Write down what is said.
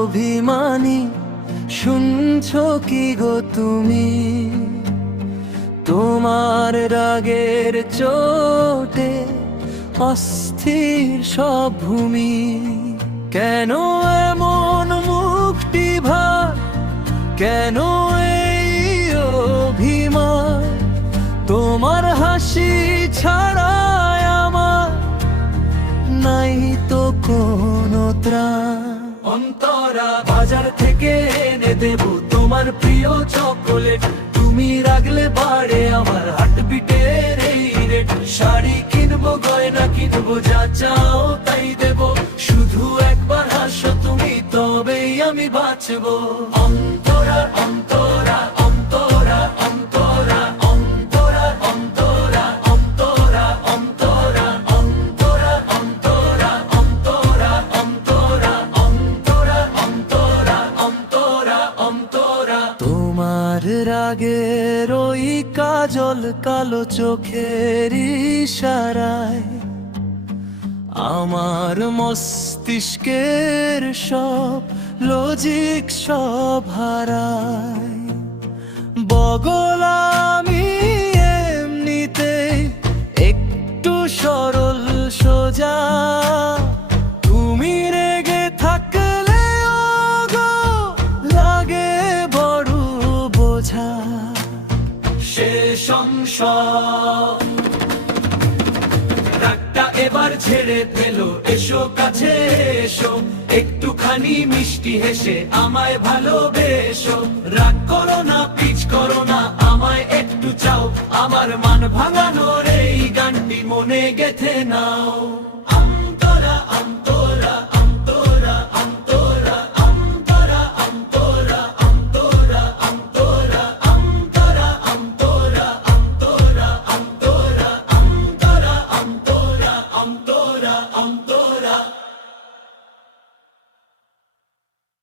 অভিমানী, শুনছো কি গো তুমি? তোমার রাগের চোটে অস্থির সব ভূমি। কেন এমন মুখটি ভার, কেন এই অভিমান? তোমার হাসি ছাড়ায় আমার নাই তো কোনো ত্রাণ। অন্তরা, বাজার থেকে এনে দেব তোমার প্রিয় চকোলেট, তুমি রাখলে বাড়ে আমার হার্টবিটের এই রেট। শাড়ি কিনবো, গয়না কিনবো, যা চাও তাই দেব, শুধু একবার হাসো তুমি, তবেই আমি বাঁচবো। অন্তরা, অন্তরা, অন্তরা, অন্তরা, অন্তরা, অন্তরা, অন্তরা, অন্তরা, অন্তরা, অন্তরা, অন্তরা, অন্তরা, অন্তরা, অন্তরা, অন্তরা, অন্তরা। তোমার রাগের ওই কাজল কালো চোখের ইশারায় আমার মস্তিষ্কের সব লজিক সব হারায়। বগলামি এমনিতে একটু সরল সোজা, তুমি রেগে থাকলে গো লাগে বড় বোঝা। সে সংসার রাগটা এবার ছেড়ে ফেলো, এসো কাছে এসো, একটুখানি মিষ্টি হেসে আমায় ভালোবেসো। রাগ করো না, পিচ করো না, আমায় একটু চাও, আমার মান ভাঙানোর এই গানটি মনে গেঁথে নাও।